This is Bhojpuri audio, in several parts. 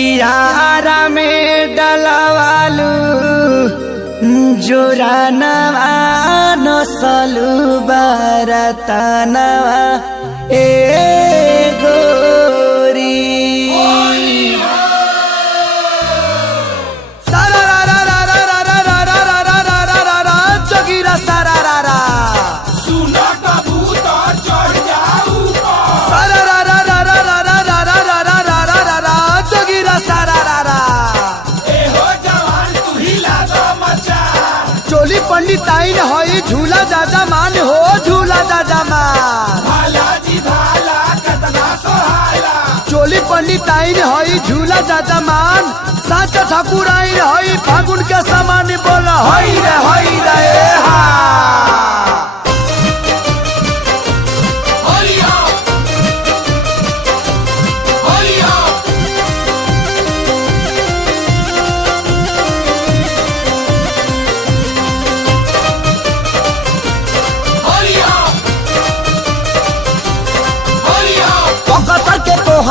कियारा में डलवालू जोरानवा नसलू बरतनवा ए गोरी पंडिताइन होई झूला दादा मान हो झूला दादा मान भालाजी भाला कतना सोहाला चोली पंडिताइन होई झूला दादा मान साच ठाकुराइन होई फागुन के समान बोला होई रे हा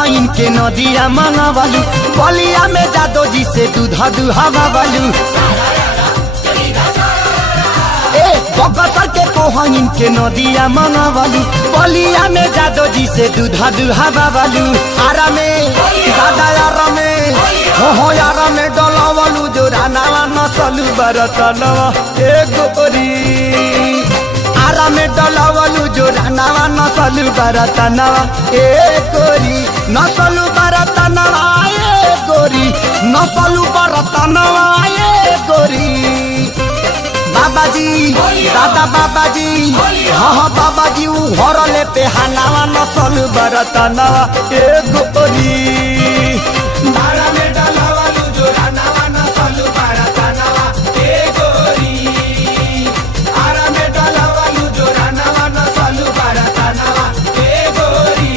इनके नदिया मंगावालू बलिया में जादो जी से दूधा दुहावा वालू बकतर के पोहा इनके नदिया मंगावालू बलिया में जादो जी से दूधा दुहावा वालू आरा में दादा यारा में हो यारा में डलावालू जो रानावा नसलू बरतनवा ए गोरी आरा में डलावालू जो रानावा नसलू बरतनवा ए गोरी नसलू बरतनवा ए गोरी नसलू बरतनवा ए गोरी बाबाजी दादा बाबाजी हाँ बाबाजी उ हरले पे हनावा नसलू बरतनवा ए गोरी आरा में डलावालू जो रानावा नसलू बरतनवा ए गोरी आरा में डलावालू जो रानावा नसलू बरतनवा ए गोरी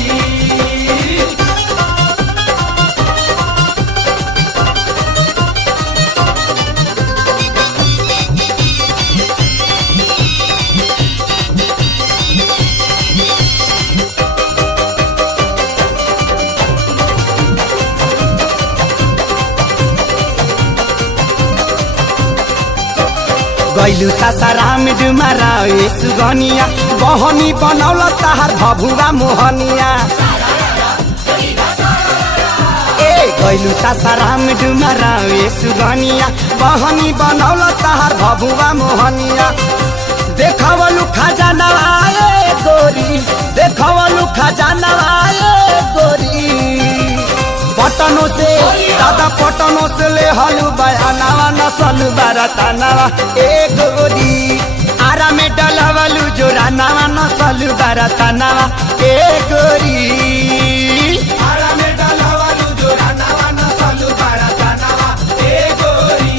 गैलू सासाराम डुमारा ए सुगनिया बहनी बनौल ताहार भभुआ मोहनिया ए गैलू सासाराम डुमारा ए सुगनिया बहनी बनौल ताहार भभुआ मोहनिया देखवलू खजाना ए गोरी देखवलू खजाना ए गोरी पटनों से दादा पटनों से ले हलू बयानावा नसलू बरतनवा ए गोरी आरा में डलवलू जो रानावा नसलू बरतनवा ए गोरी आरा में डलावालू जो रानावा नसलू बरतनवा ए गोरी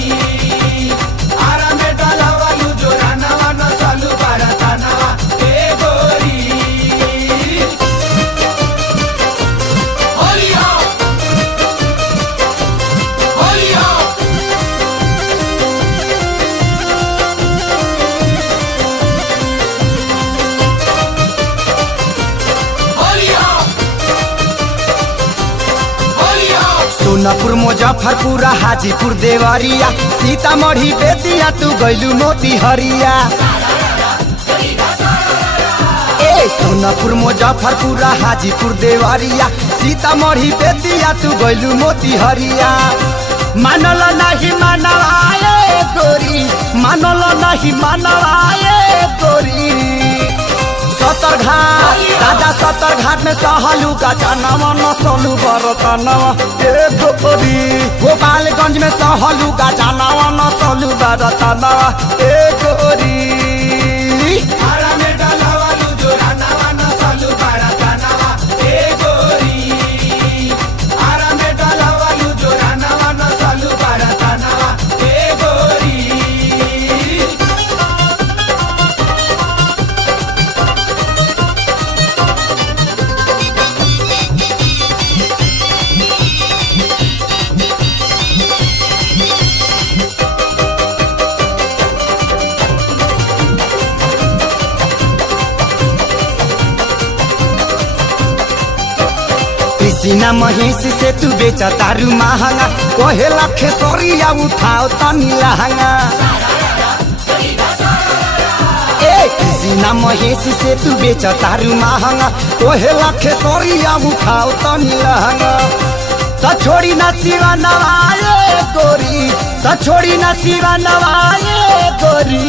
आरा में डलावालू जो रानावा नसलू बरतनवा ए गोरी होलिया होलिया होलिया होलिया सोनापुर मुजफ्फरपुर हाजीपुर देवरिया सीतामढ़ी बेतिया तू गैलू मोती हरिया ए सोनापुर मुजफ्फरपुर हाजीपुर देवरिया सीतामढ़ी बेतिया तू गैलू मोती हरिया मानल नहीं मनवाए गोरी मानल नहीं मनवाए गोरी सतर घाट दादा सतर घाट में सहलू गजनवा नसलू बरतनवा ए गोरी गोपालगंज में सहलू गजनवा नसलू बरतनवा ए गोरी आरा में डलावालू जो रानावा नसलू बरतनवा ए गोरी आरा में डलावालू जो रानावा नसलू बरतनवा ए गोरी सीना महेश से तू बेचा तारू महंगा कोहे लखे सोरिया उठाओ तनी लहंगा सीना महेश से तू बेचा तारू महंगा कोहे लखे सोरिया उठाओ तनी लहंगा त छोड़ी ना सिवा नवाए गोरी त छोड़ी ना सिवा नवाए गोरी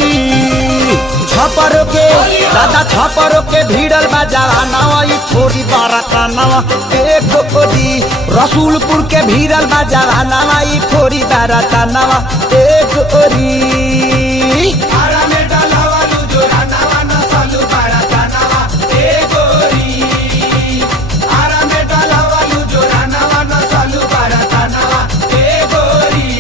छपरों के दादा छपरों के भीड़ल बाजावा नवा थोड़ी बाराता नवा एक गोरी रसूलपुर के भीड़ल बाजावा नवा थोड़ी बाराता नवा एक गोरी आरा में डलवालू जोरानावा नसलू बाराता नवा ए गोरी आरा में डलवालू जोरानावा नसलू बाराता नवा ए गोरी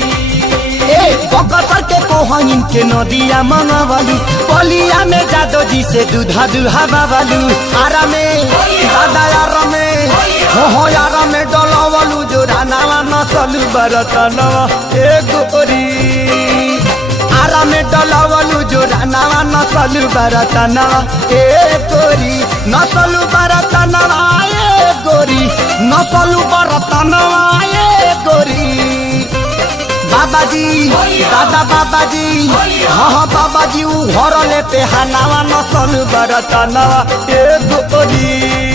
बकतर के कोहइन के नदिया मंगवालू बलिया में जादो जी से दूधा दुहा बाबालू आरा में दादा आरा में हो आरा में डलवालू जोरानावा नसलू बारातानावा ए गोरी आरा में डलवालू जोरानावा नसलू बारातानावा ए गोरी नसलू बारातानावा ए गोरी नसलू बारातानावा ए गोरी बाबाजी दादा बाबाजी हाँ बाबाजी उ घर ले पे हनावा नसल बरतनवा ए गोरी।